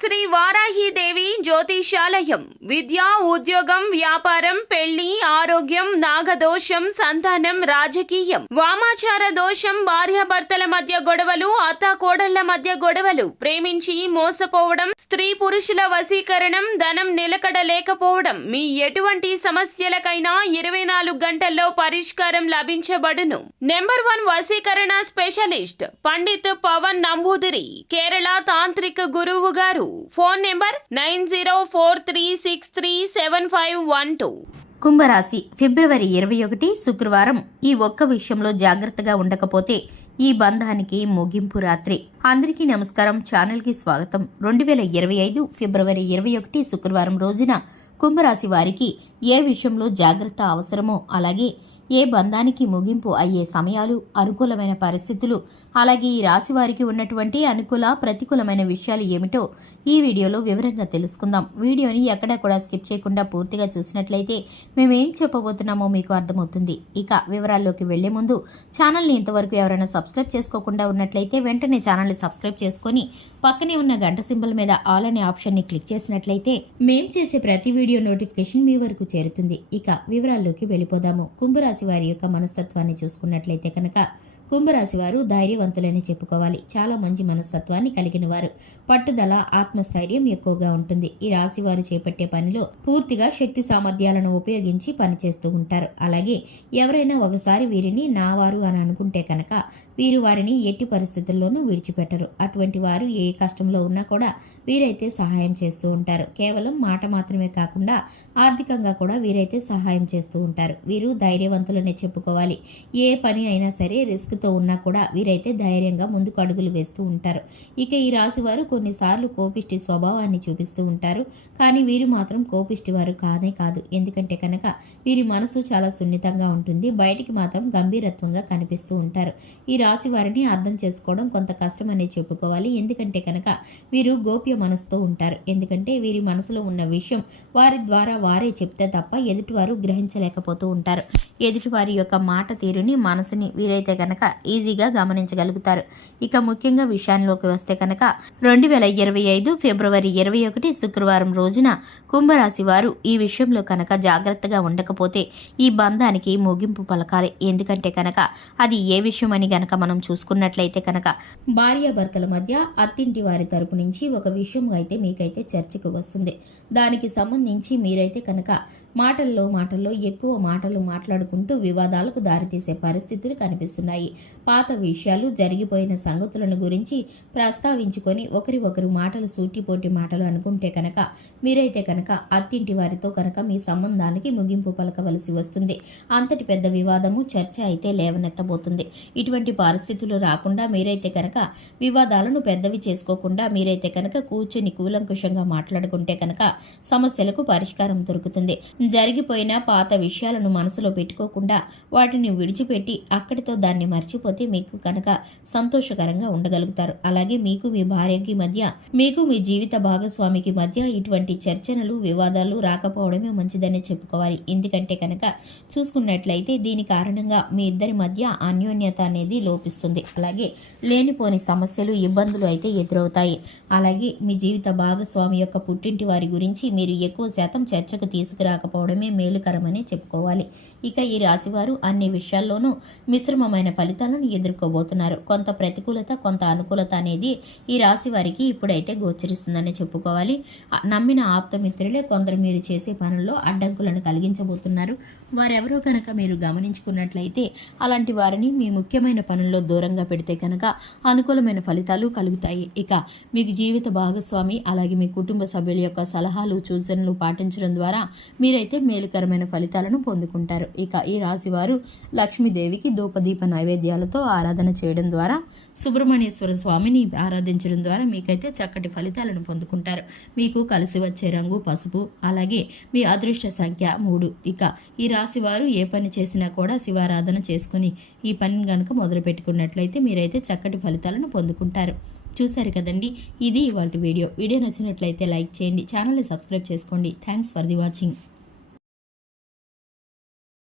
శ్రీ వారాహిదేవి జ్యోతిషాలయం విద్య, ఉద్యోగం, వ్యాపారం, పెళ్లి, ఆరోగ్యం, నాగదోషం, సంతానం, రాజకీయం, వామాచార దోషం, భార్యాభర్తల మధ్య గొడవలు, అత్తాకోడళ్ల మధ్య గొడవలు, ప్రేమించి మోసపోవడం, స్త్రీ పురుషుల వశీకరణం, ధనం నిలకడ లేకపోవడం, మీ ఎటువంటి సమస్యలకైనా 24 గంటల్లో పరిష్కారం లభించబడును. నెంబర్ 1 వశీకరణ స్పెషలిస్ట్ పండిత్ పవన్ నంబూదిరి, కేరళ తాంత్రిక గురువు గారు. Phone number 9043637512. కుంభరాశి ఫిబ్రవరి 21 శుక్రవారం. ఈ ఒక్క విషయంలో జాగ్రత్తగా ఉండకపోతే ఈ బంధానికి ముగింపు రాత్రి. అందరికీ నమస్కారం, ఛానల్ కి స్వాగతం. 2025 ఫిబ్రవరి 21 శుక్రవారం రోజున కుంభరాశి వారికి ఏ విషయంలో జాగ్రత్త అవసరమో, అలాగే ఏ బంధానికి ముగింపు అయ్యే సమయాలు, అనుకూలమైన పరిస్థితులు, అలాగే ఈ రాశి వారికి ఉన్నటువంటి అనుకూల ప్రతికూలమైన విషయాలు ఏమిటో ఈ వీడియోలో వివరంగా తెలుసుకుందాం. వీడియోని ఎక్కడా కూడా స్కిప్ చేయకుండా పూర్తిగా చూసినట్లయితే మేమేం చెప్పబోతున్నామో మీకు అర్థమవుతుంది. ఇక వివరాల్లోకి వెళ్లే ముందు ఛానల్ని ఇంతవరకు ఎవరైనా సబ్స్క్రైబ్ చేసుకోకుండా ఉన్నట్లయితే వెంటనే ఛానల్ని సబ్స్క్రైబ్ చేసుకొని పక్కనే ఉన్న గంట సింబల్ మీద ఆల్ అనే ఆప్షన్ని క్లిక్ చేసినట్లయితే మేం చేసే ప్రతి వీడియో నోటిఫికేషన్ మీ వరకు చేరుతుంది. ఇక వివరాల్లోకి వెళ్ళిపోదాము. కుంభరాశి వారి యొక్క మనస్తత్వాన్ని చూసుకున్నట్లయితే కనుక కుంభరాశి వారు ధైర్యవంతులని చెప్పుకోవాలి. చాలా మంచి మనస్తత్వాన్ని కలిగిన వారు. పట్టుదల, ఆత్మస్థైర్యం ఎక్కువగా ఉంటుంది. ఈ రాశి వారు చేపట్టే పనిలో పూర్తిగా శక్తి సామర్థ్యాలను ఉపయోగించి పనిచేస్తూ ఉంటారు. అలాగే ఎవరైనా ఒకసారి వీరిని నా వారు అని అనుకుంటే కనుక వీరు వారిని ఎట్టి పరిస్థితుల్లోనూ విడిచిపెట్టరు. అటువంటి వారు ఏ కష్టంలో ఉన్నా కూడా వీరైతే సహాయం చేస్తూ ఉంటారు. కేవలం మాట మాత్రమే కాకుండా ఆర్థికంగా కూడా వీరైతే సహాయం చేస్తూ ఉంటారు. వీరు ధైర్యవంతులనే చెప్పుకోవాలి. ఏ పని అయినా సరే రిస్క్తో ఉన్నా కూడా వీరైతే ధైర్యంగా ముందుకు అడుగులు వేస్తూ ఉంటారు. ఇక ఈ రాశి వారు కొన్నిసార్లు కోపిష్టి స్వభావాన్ని చూపిస్తూ ఉంటారు. కానీ వీరు మాత్రం కోపిష్టి వారు కానే కాదు. ఎందుకంటే కనుక వీరి మనసు చాలా సున్నితంగా ఉంటుంది. బయటికి మాత్రం గంభీరత్వంగా కనిపిస్తూ ఉంటారు. ఈ రాశి వారిని అర్థం చేసుకోవడం కొంత కష్టమనే చెప్పుకోవాలి. ఎందుకంటే కనుక వీరు గోప్య మనసుతో ఉంటారు. ఎందుకంటే వీరి మనసులో ఉన్న విషయం వారి ద్వారా వారే చెప్తే తప్ప ఎదుటివారు గ్రహించలేకపోతూ ఉంటారు. ఎదుటివారి యొక్క మాట తీరుని, మనసుని వీరైతే కనుక ఈజీగా గమనించగలుగుతారు. ఇక ముఖ్యంగా విషయాల్లోకి వస్తే కనుక 2025 ఫిబ్రవరి 21 శుక్రవారం రోజున కుంభరాశి వారు ఈ విషయంలో కనుక జాగ్రత్తగా ఉండకపోతే ఈ బంధానికి ముగింపు పలకాలి. ఎందుకంటే కనుక అది ఏ విషయం అని గనక మనం చూసుకున్నట్లయితే కనుక భార్యాభర్తల మధ్య అత్తింటి వారి తరపు నుంచి ఒక విషయం అయితే మీకైతే చర్చకు వస్తుంది. దానికి సంబంధించి మీరైతే కనుక మాటల్లో ఎక్కువ మాటలు మాట్లాడుకుంటూ వివాదాలకు దారితీసే పరిస్థితులు కనిపిస్తున్నాయి. పాత విషయాలు, జరిగిపోయిన సంగతులను గురించి ప్రస్తావించుకొని ఒకరి మాటలు సూటిపోటి మాటలు అనుకుంటే కనుక మీరైతే కనుక అత్తింటి వారితో కనుక మీ సంబంధానికి ముగింపు పలకవలసి వస్తుంది. అంతటి పెద్ద వివాదము, చర్చ అయితే లేవనెత్తబోతుంది. ఇటువంటి పరిస్థితులు రాకుండా మీరైతే కనుక వివాదాలను పెద్దవి చేసుకోకుండా మీరైతే కనుక కూర్చుని కూలంకుషంగా మాట్లాడుకుంటే కనుక సమస్యలకు పరిష్కారం దొరుకుతుంది. జరిగిపోయిన పాత విషయాలను మనసులో పెట్టుకోకుండా వాటిని విడిచిపెట్టి అక్కడితో దాన్ని మర్చిపోతే మీకు కనుక సంతోషకరంగా ఉండగలుగుతారు. అలాగే మీకు మీ భార్యకి మధ్య, మీకు మీ జీవిత భాగస్వామికి మధ్య ఇటువంటి చర్చనలు, వివాదాలు రాకపోవడమే మంచిదని చెప్పుకోవాలి. ఎందుకంటే కనుక చూసుకున్నట్లయితే దీని కారణంగా మీ ఇద్దరి మధ్య అన్యోన్యత అనేది లోపిస్తుంది. అలాగే లేనిపోని సమస్యలు, ఇబ్బందులు అయితే ఎదురవుతాయి. అలాగే మీ జీవిత భాగస్వామి యొక్క పుట్టింటి వారి గురించి మీరు ఎక్కువ శాతం చర్చకు తీసుకురాకపోవడమే మేలుకరమని చెప్పుకోవాలి. ఇక ఈ రాశివారు అన్ని విషయాల్లోనూ మిశ్రమమైన ఫలితాలను ఎదుర్కోబోతున్నారు. కొంత ప్రతికూలత, కొంత అనుకూలత అనేది ఈ రాశి వారికి ఇప్పుడైతే గోచరిస్తుందని చెప్పుకోవాలి. నమ్మిన ఆప్తమిత్రులే కొందరు మీరు చేసే పనుల్లో అడ్డంకులను కలిగించబోతున్నారు. వారెవరో కనుక మీరు గమనించుకున్నట్లయితే అలాంటి వారిని మీ ముఖ్యమైన పనుల్లో దూరంగా పెడితే కనుక అనుకూలమైన ఫలితాలు కలుగుతాయి. ఇక మీకు జీవిత భాగస్వామి అలాగే మీ కుటుంబ సభ్యుల యొక్క సలహాలు, సూచనలు పాటించడం ద్వారా మీరైతే మేలుకరమైన ఫలితాలను పొందుకుంటారు. ఇక ఈ రాశి వారు లక్ష్మీదేవికి ధూపదీప నైవేద్యాలతో ఆరాధన చేయడం ద్వారా, సుబ్రహ్మణ్యేశ్వర స్వామిని ఆరాధించడం ద్వారా మీకైతే చక్కటి ఫలితాలను పొందుకుంటారు. మీకు కలిసి వచ్చే రంగు పసుపు, అలాగే మీ అదృష్ట సంఖ్య 3. ఇక ఈ రాశి వారు ఏ పని చేసినా కూడా శివారాధన చేసుకుని ఈ పనిని కనుక మొదలు పెట్టుకున్నట్లయితే మీరైతే చక్కటి ఫలితాలను పొందుకుంటారు. చూశారు కదండి, ఇది ఇవాల్టి వీడియో. వీడియో నచ్చినట్లయితే లైక్ చేయండి, ఛానల్ని సబ్స్క్రైబ్ చేసుకోండి. Thanks for the watching.